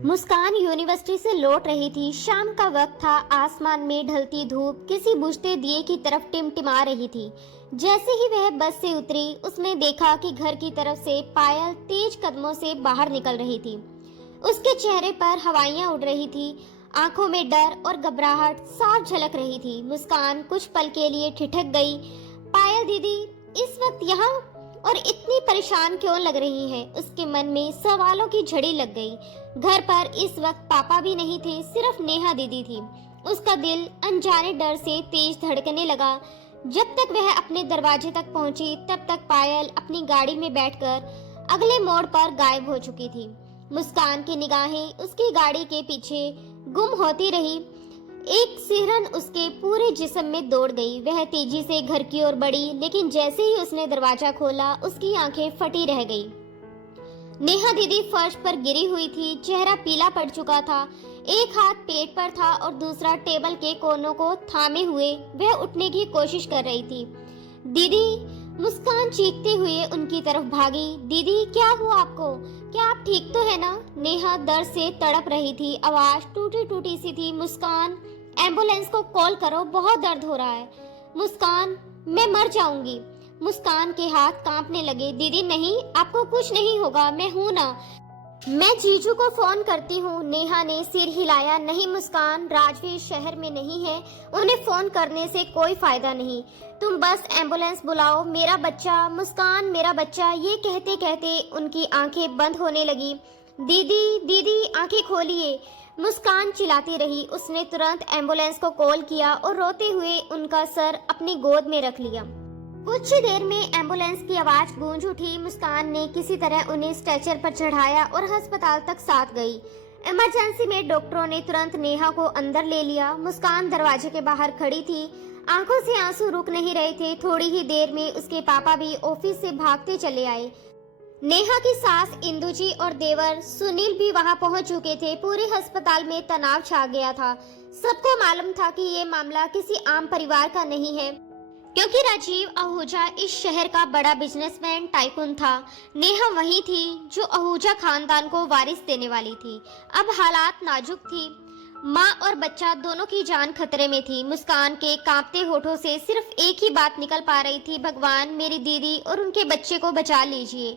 मुस्कान university से लौट रही थी। शाम का वक्त था। आसमान में ढलती धूप किसी बुझते दिए की तरफ टिमटिमा रही थी। जैसे ही वह बस से उतरी, उसने देखा कि घर की तरफ से पायल तेज कदमों से बाहर निकल रही थी। उसके चेहरे पर हवाइयां उड़ रही थी, आंखों में डर और घबराहट साफ झलक रही थी। मुस्कान कुछ पल के लिए ठिठक गई। पायल दीदी इस वक्त यहाँ और इतनी परेशान क्यों लग रही है? उसके मन में सवालों की झड़ी लग गई। घर पर इस वक्त पापा भी नहीं थे, सिर्फ नेहा दीदी थी। उसका दिल अनजाने डर से तेज धड़कने लगा। जब तक वह अपने दरवाजे तक पहुंची, तब तक पायल अपनी गाड़ी में बैठकर अगले मोड़ पर गायब हो चुकी थी। मुस्कान की निगाहें उसकी गाड़ी के पीछे गुम होती रही। एक सिहरन उसके पूरे जिस्म में दौड़ गई। वह तेजी से घर की ओर बढ़ी, लेकिन जैसे ही उसने दरवाजा खोला, उसकी आंखें फटी रह गई। नेहा दीदी फर्श पर गिरी हुई थी, चेहरा पीला पड़ चुका था। एक हाथ पेट पर था और दूसरा टेबल के कोनों को थामे हुए वह उठने की कोशिश कर रही थी। दीदी! मुस्कान चीखते हुए उनकी तरफ भागी। दीदी, क्या हुआ आपको? क्या आप ठीक तो है ना? नेहा दर्द से तड़प रही थी, आवाज टूटी टूटी सी थी। मुस्कान, एम्बुलेंस को कॉल करो, बहुत दर्द हो रहा है। मुस्कान, मैं मर जाऊंगी। मुस्कान के हाथ कांपने लगे। दीदी नहीं, आपको कुछ नहीं होगा, मैं हूं ना, मैं जीजू को फोन करती हूँ। नेहा ने सिर हिलाया। नहीं मुस्कान, राजवीर शहर में नहीं है, उन्हें फोन करने से कोई फायदा नहीं, तुम बस एम्बुलेंस बुलाओ। मेरा बच्चा, मुस्कान मेरा बच्चा। ये कहते कहते उनकी आंखें बंद होने लगी। दीदी दीदी, आंखें खोलिए, मुस्कान चिल्लाती रही। उसने तुरंत एम्बुलेंस को कॉल किया और रोते हुए उनका सर अपनी गोद में रख लिया। कुछ ही देर में एम्बुलेंस की आवाज गूंज उठी। मुस्कान ने किसी तरह उन्हें स्ट्रेचर पर चढ़ाया और अस्पताल तक साथ गई। इमरजेंसी में डॉक्टरों ने तुरंत नेहा को अंदर ले लिया। मुस्कान दरवाजे के बाहर खड़ी थी, आंखों से आंसू रुक नहीं रहे थे। थोड़ी ही देर में उसके पापा भी ऑफिस से भागते चले आए। नेहा की सास इंदु जी और देवर सुनील भी वहां पहुंच चुके थे। पूरे अस्पताल में तनाव छा गया था। सबको मालूम था कि ये मामला किसी आम परिवार का नहीं है, क्योंकि राजीव आहूजा इस शहर का बड़ा बिजनेसमैन टाइकून था। नेहा वही थी जो आहूजा खानदान को वारिस देने वाली थी। अब हालात नाजुक थी। माँ और बच्चा दोनों की जान खतरे में थी। मुस्कान के कांपते होठों से सिर्फ एक ही बात निकल पा रही थी, भगवान मेरी दीदी और उनके बच्चे को बचा लीजिए।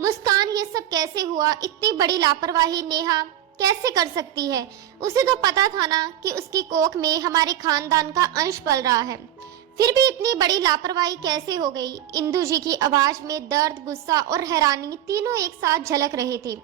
मुस्कान, ये सब कैसे हुआ? इतनी बड़ी लापरवाही नेहा कैसे कर सकती है? उसे तो पता था ना कि उसकी कोख में हमारे खानदान का अंश पल रहा है, फिर भी इतनी बड़ी लापरवाही कैसे हो गई? इंदु जी की आवाज में दर्द, गुस्सा और हैरानी तीनों एक साथ झलक रहे थे।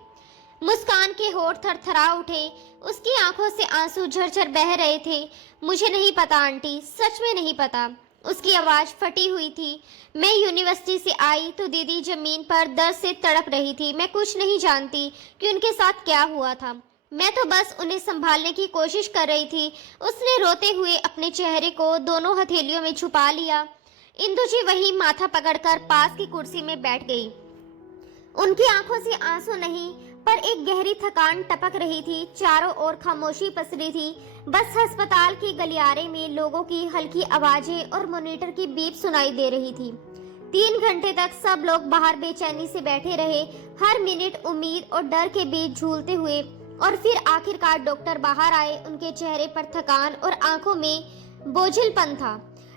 मुस्कान के होठ थरथरा उठे, उसकी आंखों से आंसू झरझर बह रहे थे। मुझे नहीं पता आंटी, सच में नहीं पता। उसकी आवाज फटी हुई थी। मैं यूनिवर्सिटी से आई तो दीदी जमीन पर दर्द से तड़प रही थी। मैं कुछ नहीं जानती कि उनके साथ क्या हुआ था। मैं तो बस उन्हें संभालने की कोशिश कर रही थी। उसने रोते हुए अपने चेहरे को दोनों हथेलियों में छुपा लिया। इंदु जी वहीं माथा पकड़कर पास की कुर्सी में बैठ गई। उनकी आंखों से आंसू नहीं, पर एक गहरी थकान टपक रही थी। चारों ओर खामोशी पसरी थी। बस अस्पताल की गलियारे में लोगों की हल्की आवाजें और मॉनिटर की बीप सुनाई दे रही थी। 3 घंटे तक सब लोग बाहर बेचैनी से बैठे रहे, हर मिनट उम्मीद और डर के बीच झूलते हुए। और फिर आखिरकार डॉक्टर बाहर आए। उनके चेहरे पर थकान और आंखों में बोझिलपन था।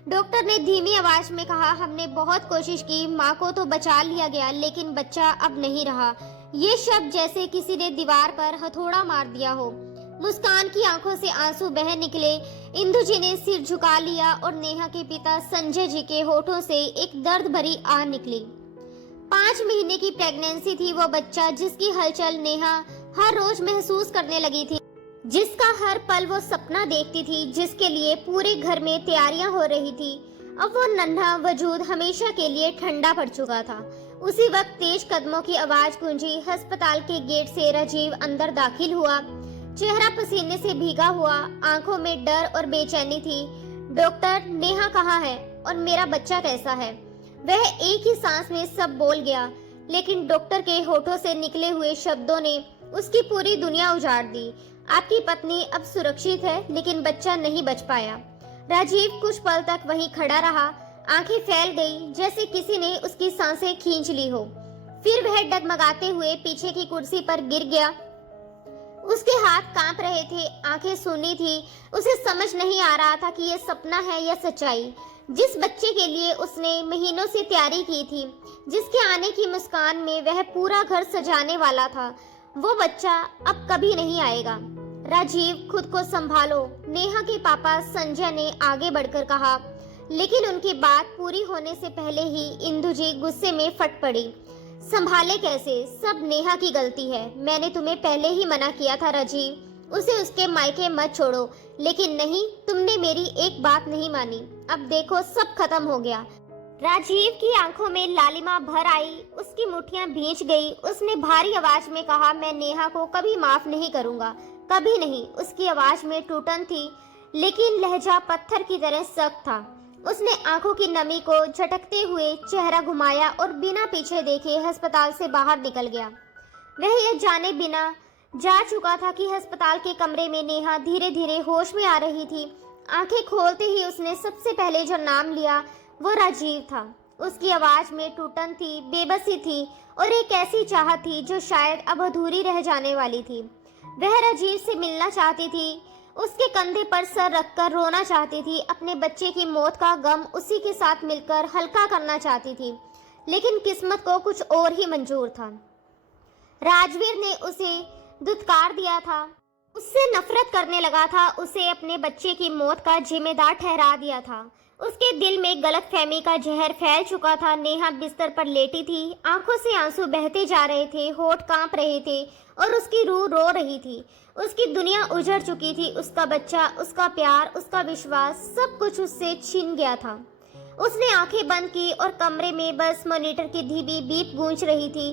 डॉक्टर ने धीमी आवाज में कहा, हमने बहुत कोशिश की, माँ को तो बचा लिया गया, लेकिन बच्चा अब नहीं रहा। ये शब्द जैसे किसी ने दीवार पर हथौड़ा मार दिया हो। मुस्कान की आंखों से आंसू बह निकले। इंदु जी ने सिर झुका लिया और नेहा के पिता संजय जी के होठों से एक दर्द भरी आह निकली। 5 महीने की प्रेगनेंसी थी वो बच्चा, जिसकी हलचल नेहा हर रोज महसूस करने लगी थी, जिसका हर पल वो सपना देखती थी, जिसके लिए पूरे घर में तैयारियां हो रही थी। अब वो नन्हा वजूद हमेशा के लिए ठंडा पड़ चुका था। उसी वक्त तेज कदमों की आवाज गूंजी। अस्पताल के गेट से राजीव अंदर दाखिल हुआ, चेहरा पसीने से भीगा हुआ, आंखों में डर और बेचैनी थी। डॉक्टर, नेहा कहाँ है और मेरा बच्चा कैसा है? वह एक ही सांस में सब बोल गया, लेकिन डॉक्टर के होठों से निकले हुए शब्दों ने उसकी पूरी दुनिया उजाड़ दी। आपकी पत्नी अब सुरक्षित है, लेकिन बच्चा नहीं बच पाया। राजीव कुछ पल तक वहीं खड़ा रहा, आंखें फैल गई जैसे किसी ने उसकी सांसें खींच ली हो। फिर वह डगमगाते हुए पीछे की कुर्सी पर गिर गया। उसके हाथ कांप रहे थे, आंखें सूनी थी। उसे समझ नहीं आ रहा था कि यह सपना है या सच्चाई। जिस बच्चे के लिए उसने महीनों से तैयारी की थी, जिसके आने की मुस्कान में वह पूरा घर सजाने वाला था, वो बच्चा अब कभी नहीं आएगा। राजीव, खुद को संभालो, नेहा के पापा संजय ने आगे बढ़कर कहा। लेकिन उनकी बात पूरी होने से पहले ही इंदु जी गुस्से में फट पड़ी। संभाले कैसे? सब नेहा की गलती है। मैंने तुम्हें पहले ही मना किया था राजीव, उसे उसके मायके मत छोड़ो। लेकिन नहीं, तुमने मेरी एक बात नहीं मानी। अब देखो, सब खत्म हो गया। राजीव की आंखों में लालिमा भर आई, उसकी मुट्ठियां भींच गई। उसने भारी आवाज में कहा, मैं नेहा को कभी माफ नहीं करूंगा, कभी नहीं। उसकी आवाज में टूटन थी, लेकिन लहजा पत्थर की तरह सख्त था। उसने आंखों की नमी को झटकते हुए चेहरा घुमाया और बिना पीछे देखे अस्पताल से बाहर निकल गया। वह यह जाने बिना जा चुका था कि अस्पताल के कमरे में नेहा धीरे धीरे होश में आ रही थी। आंखें खोलते ही उसने सबसे पहले जो नाम लिया वो राजीव था। उसकी आवाज में टूटन थी, बेबसी थी और एक ऐसी चाहत थी जो शायद अब अधूरी रह जाने वाली थी। वह राजीव से मिलना चाहती थी, उसके कंधे पर सर रखकर रोना चाहती थी, अपने बच्चे की मौत का गम उसी के साथ मिलकर हल्का करना चाहती थी। लेकिन किस्मत को कुछ और ही मंजूर था। राजवीर ने उसे धुतकार दिया था, उससे नफरत करने लगा था, उसे अपने बच्चे की मौत का जिम्मेदार ठहरा दिया था। उसके दिल में गलतफहमी का जहर फैल चुका था। नेहा बिस्तर पर लेटी थी, आंखों से आंसू बहते जा रहे थे, होठ कांप रहे थे और उसकी रूह रो रही थी। उसकी दुनिया उजड़ चुकी थी। उसका बच्चा, उसका प्यार, उसका विश्वास, सब कुछ उससे छीन गया था। उसने आंखें बंद की और कमरे में बस मॉनिटर की धीमी बीप गूंज रही थी,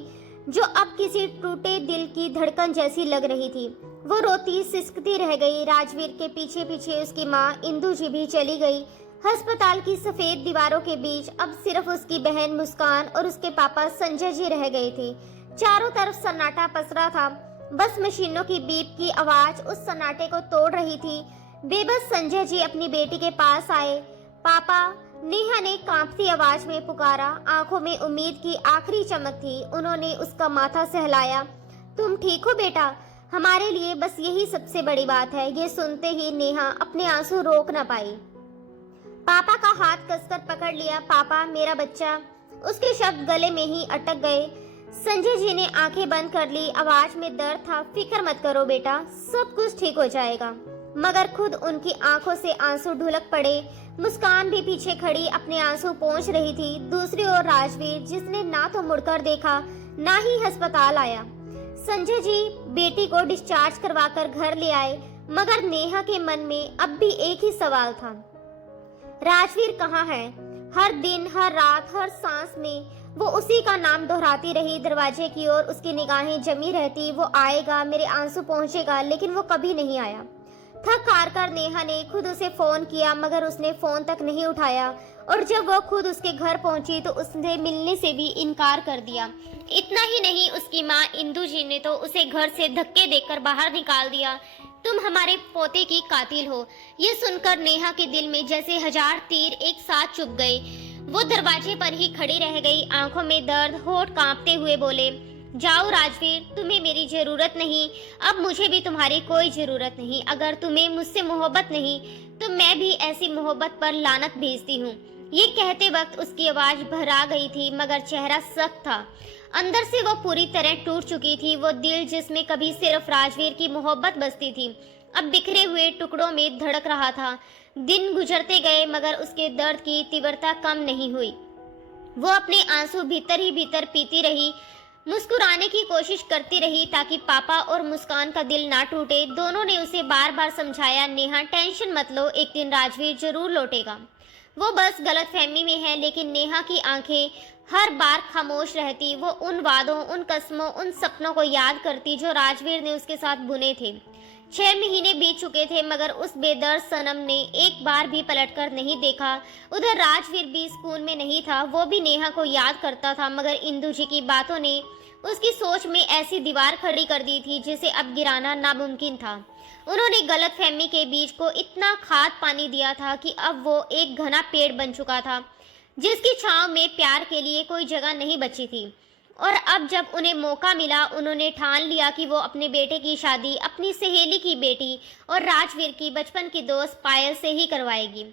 जो अब किसी टूटे दिल की धड़कन जैसी लग रही थी। वो रोती सिसकती रह गई। राजवीर के पीछे पीछे उसकी माँ इंदु जी भी चली गई। अस्पताल की सफेद दीवारों के बीच अब सिर्फ उसकी बहन मुस्कान और उसके पापा संजय जी रह गए थे। चारों तरफ सन्नाटा पसरा था। बस मशीनों की बीप की आवाज उस सन्नाटे को तोड़ रही थी। बेबस संजय जी अपनी बेटी के पास आए। पापा, नेहा ने कांपती आवाज में पुकारा। आंखों में उम्मीद की आखिरी चमक थी। उन्होंने उसका माथा सहलाया। तुम ठीक हो बेटा? हमारे लिए बस यही सबसे बड़ी बात है। ये सुनते ही नेहा अपने आंसू रोक न पाई। पापा का हाथ कसकर पकड़ लिया। पापा, मेरा बच्चा। उसके शब्द गले में ही अटक गए। संजय जी ने आंखें बंद कर ली, आवाज में दर्द था। फिक्र मत करो बेटा, सब कुछ ठीक हो जाएगा। मगर खुद उनकी आंखों से आंसू ढुलक पड़े। मुस्कान भी पीछे खड़ी अपने आंसू पोंछ रही थी। दूसरी ओर राजवीर, जिसने ना तो मुड़कर देखा ना ही अस्पताल आया। संजय जी बेटी को डिस्चार्ज करवाकर घर ले आए, मगर नेहा के मन में अब भी एक ही सवाल था, राजवीर कहाँ है? हर दिन, हर रात, हर सांस में वो उसी का नाम दोहराती रही। दरवाजे की ओर उसकी निगाहें जमी रहती। वो आएगा, मेरे आंसू पहुंचेगा, लेकिन वो कभी नहीं आया। थक हार कर नेहा ने खुद उसे फोन किया, मगर उसने फोन तक नहीं उठाया। और जब वो खुद उसके घर पहुंची तो उसने मिलने से भी इनकार कर दिया। इतना ही नहीं, उसकी माँ इंदु जी ने तो उसे घर से धक्के देकर बाहर निकाल दिया। तुम हमारे पोते की कातिल हो। ये सुनकर नेहा के दिल में जैसे 1000 तीर एक साथ चुभ गए। वो दरवाजे पर ही खड़ी रह गई, आंखों में दर्द, होठ कांपते हुए बोले, जाओ राजवीर, तुम्हें मेरी जरूरत नहीं। अब मुझे भी तुम्हारी कोई जरूरत नहीं। अगर तुम्हें मुझसे मोहब्बत नहीं तो मैं भी ऐसी मोहब्बत पर लानत भेजती हूँ। ये कहते वक्त उसकी आवाज भरा गई थी, मगर चेहरा सख्त था। अंदर से वो पूरी तरह टूट चुकी थी। वो दिल जिसमें कभी सिर्फ राजवीर की मोहब्बत बसती थी, अब बिखरे हुए टुकड़ों में धड़क रहा था। दिन गुजरते गए, मगर उसके दर्द की तीव्रता कम नहीं हुई। वो अपने आंसू भीतर ही भीतर पीती रही, मुस्कुराने की कोशिश करती रही ताकि पापा और मुस्कान का दिल ना टूटे। दोनों ने उसे बार बार समझाया, नेहा टेंशन मत लो, एक दिन राजवीर जरूर लौटेगा। वो बस गलतफहमी में है। लेकिन नेहा की आंखें हर बार खामोश रहती। वो उन वादों, उन कसमों, उन सपनों को याद करती जो राजवीर ने उसके साथ बुने थे। 6 महीने बीत चुके थे, मगर उस बेदर्द सनम ने एक बार भी पलटकर नहीं देखा। उधर राजवीर भी सुकून में नहीं था। वो भी नेहा को याद करता था, मगर इंदु जी की बातों ने उसकी सोच में ऐसी दीवार खड़ी कर दी थी जिसे अब गिराना नामुमकिन था। उन्होंने गलतफहमी के बीज को इतना खाद पानी दिया था कि अब वो एक घना पेड़ बन चुका था, जिसकी छांव में प्यार के लिए कोई जगह नहीं बची थी। और अब जब उन्हें मौका मिला, उन्होंने ठान लिया कि वो अपने बेटे की शादी अपनी सहेली की बेटी और राजवीर की बचपन की दोस्त पायल से ही करवाएगी।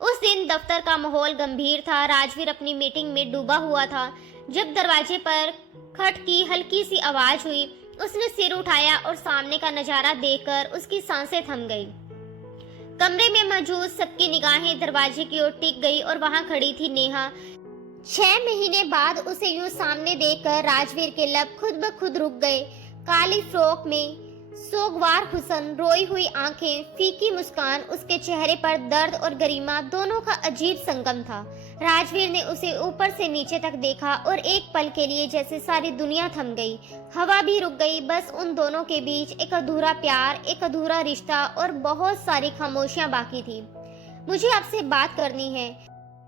उस दिन दफ्तर का माहौल गंभीर था। राजवीर अपनी मीटिंग में डूबा हुआ था। जब दरवाजे पर खट की हल्की सी आवाज हुई, उसने सिर उठाया और सामने का नजारा देखकर उसकी सांसें थम गई। कमरे में मौजूद सबकी निगाहें दरवाजे की ओर टिक गई और वहां खड़ी थी नेहा। 6 महीने बाद उसे यूं सामने देखकर राजवीर के लब खुद ब खुद रुक गए। काली फ्रॉक में सोगवार हुस्न, रोई हुई आंखें, फीकी मुस्कान, उसके चेहरे पर दर्द और गरिमा दोनों का अजीब संगम था। राजवीर ने उसे ऊपर से नीचे तक देखा और एक पल के लिए जैसे सारी दुनिया थम गई, हवा भी रुक गई। बस उन दोनों के बीच एक अधूरा प्यार, एक अधूरा रिश्ता और बहुत सारी खामोशियां बाकी थी। मुझे आपसे बात करनी है,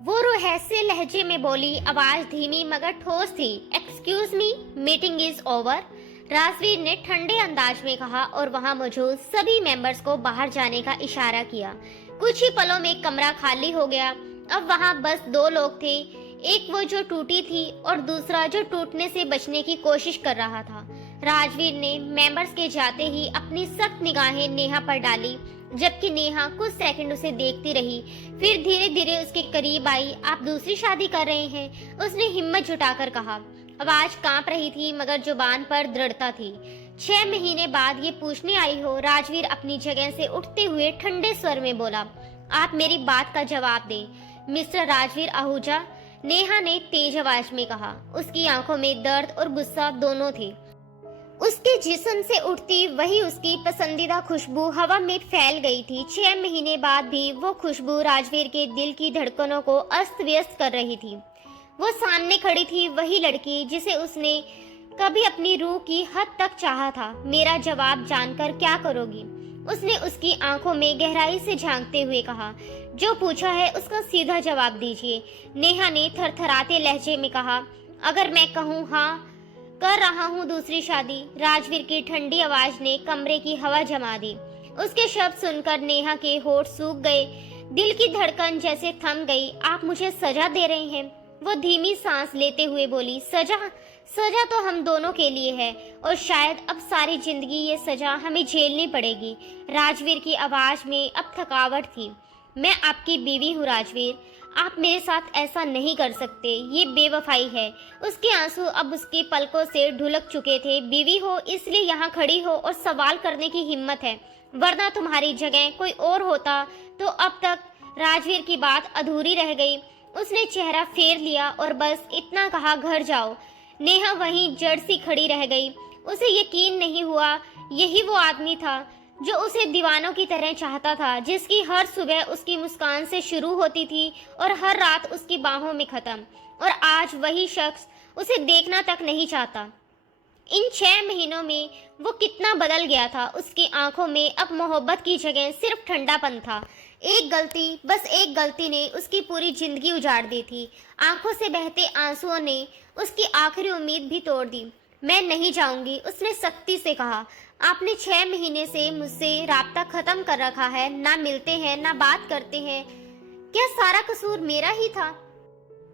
वो रहस्य लहजे में बोली, आवाज धीमी मगर ठोस थी। Excuse me, meeting is over, Rajveer ने ठंडे अंदाज में कहा और वहां मौजूद सभी मेंबर्स को बाहर जाने का इशारा किया। कुछ ही पलों में कमरा खाली हो गया। अब वहां बस 2 लोग थे, एक वो जो टूटी थी और दूसरा जो टूटने से बचने की कोशिश कर रहा था। राजवीर ने मेंबर्स के जाते ही अपनी सख्त निगाहें नेहा पर डाली, जबकि नेहा कुछ सेकंड उसे देखती रही, फिर धीरे धीरे उसके करीब आई। आप दूसरी शादी कर रहे हैं, उसने हिम्मत जुटाकर कहा। आवाज कांप रही थी मगर जुबान पर दृढ़ता थी। 6 महीने बाद ये पूछने आई हो, राजवीर अपनी जगह से उठते हुए ठंडे स्वर में बोला। आप मेरी बात का जवाब दें मिस्टर राजवीर आहूजा, नेहा ने तेज आवाज में कहा। उसकी आंखों में दर्द और गुस्सा दोनों थे। उसके जिस्म से उठती वही उसकी पसंदीदा खुशबू हवा में फैल गई थी। 6 महीने बाद भी वो खुशबू राजवीर के दिल की धड़कनों को अस्त व्यस्त कर रही थी। वो सामने खड़ी थी, वही लड़की जिसे उसने कभी अपनी रूह की हद तक चाहा था। मेरा जवाब जानकर क्या करोगी, उसने उसकी आंखों में गहराई से झांकते हुए कहा। जो पूछा है उसका सीधा जवाब दीजिए, नेहा ने थरथराते लहजे में कहा। अगर मैं कहूँ हाँ कर रहा हूँ दूसरी शादी, राजवीर की ठंडी आवाज ने कमरे की हवा जमा दी। उसके शब्द सुनकर नेहा के होठ सूख गए, दिल की धड़कन जैसे थम गई। आप मुझे सजा दे रहे हैं, वो धीमी सांस लेते हुए बोली। सजा तो हम दोनों के लिए है और शायद अब सारी जिंदगी ये सजा हमें झेलनी पड़ेगी। राजवीर की आवाज में अब थकावट थी। मैं आपकी बीवी हूँ राजवीर, आप मेरे साथ ऐसा नहीं कर सकते, ये बेवफाई है। उसके आंसू अब उसके पलकों से ढुलक चुके थे। बीवी हो इसलिए यहाँ खड़ी हो और सवाल करने की हिम्मत है, वरना तुम्हारी जगह कोई और होता तो अब तक। राजवीर की बात अधूरी रह गई। उसने चेहरा फेर लिया और बस इतना कहा, घर जाओ। नेहा वहीं जड़ सी खड़ी रह गई। उसे यकीन नहीं हुआ यही वो आदमी था जो उसे दीवानों की तरह चाहता था, जिसकी हर सुबह उसकी मुस्कान से शुरू होती थी और हर रात उसकी बाहों में खत्म। और आज वही शख्स उसे देखना तक नहीं चाहता। इन 6 महीनों में वो कितना बदल गया था। उसकी आंखों में अब मोहब्बत की जगह सिर्फ ठंडापन था। एक गलती, बस एक गलती ने उसकी पूरी जिंदगी उजाड़ दी थी। आंखों से बहते आंसुओं ने उसकी आखिरी उम्मीद भी तोड़ दी। मैं नहीं जाऊंगी, उसने सख्ती से कहा। आपने 6 महीने से मुझसे राब्ता खत्म कर रखा है, ना मिलते हैं ना बात करते हैं। क्या सारा कसूर मेरा ही था?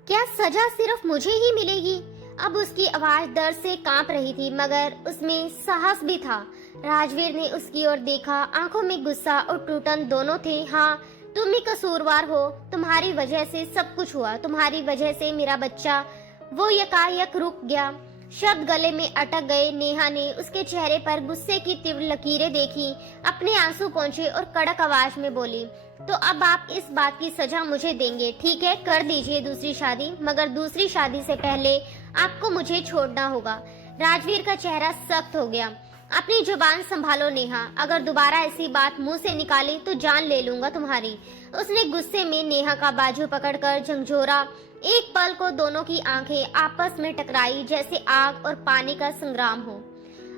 क्या सजा सिर्फ मुझे ही मिलेगी? अब उसकी आवाज दर्द से कांप रही थी मगर उसमें साहस भी था। राजवीर ने उसकी ओर देखा, आंखों में गुस्सा और टूटन दोनों थे। हाँ, तुम ही कसूरवार हो, तुम्हारी वजह से सब कुछ हुआ, तुम्हारी वजह से मेरा बच्चा। वो यकायक रुक गया, शब्द गले में अटक गए। नेहा ने उसके चेहरे पर गुस्से की तीव्र लकीरें देखी, अपने आंसू पोंछे और कड़क आवाज में बोली, तो अब आप इस बात की सजा मुझे देंगे। ठीक है, कर दीजिए दूसरी शादी, मगर दूसरी शादी से पहले आपको मुझे छोड़ना होगा। राजवीर का चेहरा सख्त हो गया। अपनी जुबान संभालो नेहा, अगर दोबारा ऐसी बात मुंह से निकाली तो जान ले लूंगा तुम्हारी। उसने गुस्से में नेहा का बाजू पकड़कर झंझोरा। एक पल को दोनों की आंखें आपस में टकराई, जैसे आग और पानी का संग्राम हो।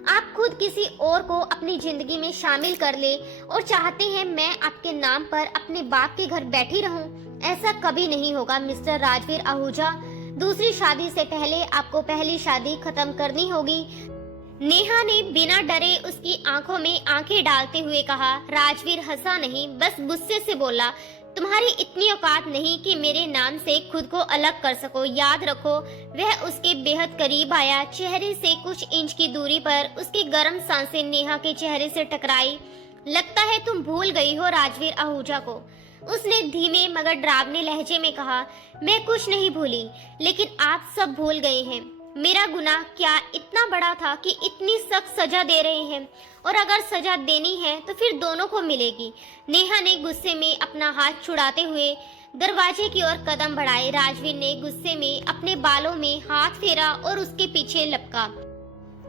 आप खुद किसी और को अपनी जिंदगी में शामिल कर ले और चाहते हैं मैं आपके नाम पर अपने बाप के घर बैठी रहूं? ऐसा कभी नहीं होगा मिस्टर राजवीर आहूजा। दूसरी शादी से पहले आपको पहली शादी खत्म करनी होगी। नेहा ने बिना डरे उसकी आंखों में आंखें डालते हुए कहा। राजवीर हंसा नहीं, बस गुस्से से बोला, तुम्हारी इतनी औकात नहीं कि मेरे नाम से खुद को अलग कर सको। याद रखो। वह उसके बेहद करीब आया। चेहरे से कुछ इंच की दूरी पर उसकी गर्म सांसें नेहा के चेहरे से टकराई। लगता है तुम भूल गई हो राजवीर आहूजा को, उसने धीमे मगर डरावने लहजे में कहा। मैं कुछ नहीं भूली, लेकिन आप सब भूल गए हैं। मेरा गुनाह क्या इतना बड़ा था कि इतनी सख्त सजा दे रहे हैं? और अगर सजा देनी है तो फिर दोनों को मिलेगी। नेहा ने गुस्से में अपना हाथ छुड़ाते हुए दरवाजे की ओर कदम बढ़ाए। राजवीर ने गुस्से में अपने बालों में हाथ फेरा और उसके पीछे लपका।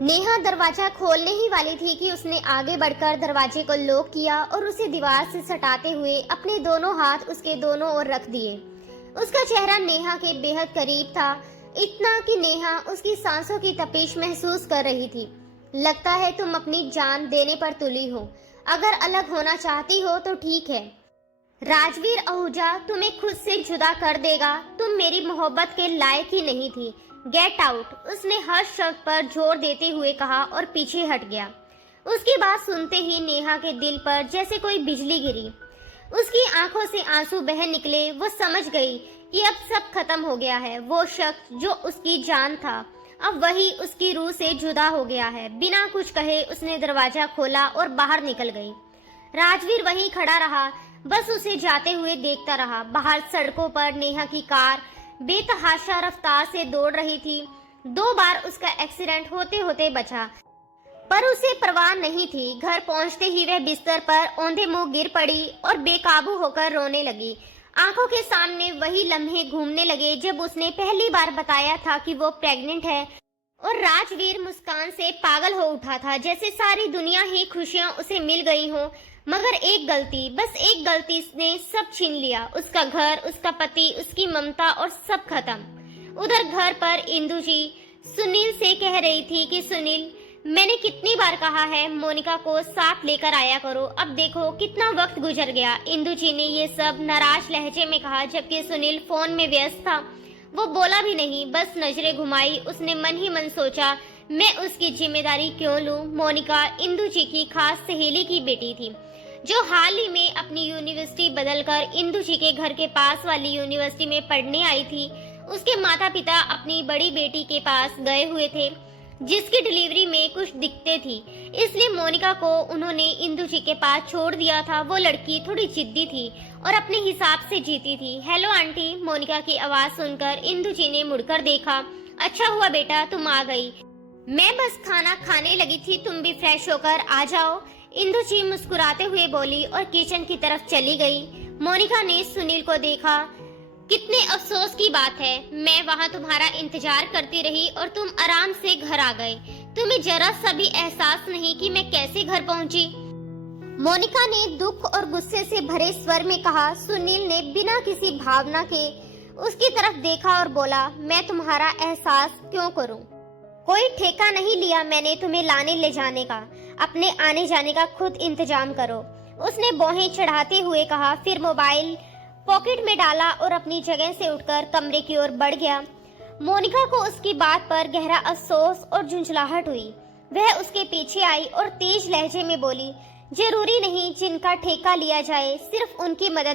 नेहा दरवाजा खोलने ही वाली थी कि उसने आगे बढ़कर दरवाजे को लॉक किया और उसे दीवार से सटाते हुए अपने दोनों हाथ उसके दोनों ओर रख दिए। उसका चेहरा नेहा के बेहद करीब था, इतना कि नेहा उसकी सांसों की तपिश महसूस कर रही थी। लगता है तुम अपनी जान देने पर तुली हो। अगर अलग होना चाहती हो तो ठीक है। राजवीर आहूजा तुम्हें खुद से जुदा कर देगा। तुम मेरी मोहब्बत के लायक ही नहीं थी। गेट आउट, उसने हर शब्द पर जोर देते हुए कहा और पीछे हट गया। उसकी बात सुनते ही नेहा के दिल पर जैसे कोई बिजली गिरी। उसकी आंखों से आंसू बह निकले। वो समझ गई कि अब सब खत्म हो गया है। वो शख्स जो उसकी जान था, अब वही उसकी रूह से जुदा हो गया है। बिना कुछ कहे उसने दरवाजा खोला और बाहर निकल गई। राजवीर वहीं खड़ा रहा, बस उसे जाते हुए देखता रहा। बाहर सड़कों पर नेहा की कार बेतहाशा रफ्तार से दौड़ रही थी। 2 बार उसका एक्सीडेंट होते होते बचा, पर उसे परवाह नहीं थी। घर पहुंचते ही वह बिस्तर पर औंधे मुंह गिर पड़ी और बेकाबू होकर रोने लगी। आंखों के सामने वही लम्हे घूमने लगे जब उसने पहली बार बताया था कि वो प्रेग्नेंट है। और राजवीर मुस्कान से पागल हो उठा था, जैसे सारी दुनिया ही खुशियां उसे मिल गई हो। मगर एक गलती, बस एक गलती ने सब छीन लिया। उसका घर, उसका पति, उसकी ममता और सब खत्म। उधर घर पर इंदु जी सुनील से कह रही थी कि सुनील, मैंने कितनी बार कहा है मोनिका को साथ लेकर आया करो। अब देखो कितना वक्त गुजर गया। इंदु जी ने ये सब नाराज लहजे में कहा, जबकि सुनील फोन में व्यस्त था। वो बोला भी नहीं, बस नजरें घुमाई। उसने मन ही मन सोचा, मैं उसकी जिम्मेदारी क्यों लूं? मोनिका इंदु जी की खास सहेली की बेटी थी, जो हाल ही में अपनी यूनिवर्सिटी बदलकर इंदु जी के घर के पास वाली यूनिवर्सिटी में पढ़ने आई थी। उसके माता पिता अपनी बड़ी बेटी के पास गए हुए थे, जिसकी डिलीवरी में कुछ दिक्कतें थी, इसलिए मोनिका को उन्होंने इंदु जी के पास छोड़ दिया था। वो लड़की थोड़ी जिद्दी थी और अपने हिसाब से जीती थी। हेलो आंटी, मोनिका की आवाज सुनकर इंदु जी ने मुड़कर देखा। अच्छा हुआ बेटा तुम आ गई, मैं बस खाना खाने लगी थी, तुम भी फ्रेश होकर आ जाओ। इंदु जी मुस्कुराते हुए बोली और किचन की तरफ चली गई। मोनिका ने सुनील को देखा। कितने अफसोस की बात है, मैं वहाँ तुम्हारा इंतजार करती रही और तुम आराम से घर आ गए। तुम्हें जरा सा भी एहसास नहीं कि मैं कैसे घर पहुँची? मोनिका ने दुख और गुस्से से भरे स्वर में कहा। सुनील ने बिना किसी भावना के उसकी तरफ देखा और बोला, मैं तुम्हारा एहसास क्यों करूं? कोई ठेका नहीं लिया मैंने तुम्हें लाने ले जाने का। अपने आने जाने का खुद इंतजाम करो, उसने बाहें चढ़ाते हुए कहा। फिर मोबाइल पॉकेट में डाला और अपनी जगह से उठकर कमरे की ओर बढ़ गया। मोनिका को उसकी बात पर गहरा अफसोस और झुंझलाहट हुई। वह उसके पीछे आई और तेज लहजे में बोली, जरूरी नहीं जिनका ठेका लिया जाए सिर्फ उनकी मदद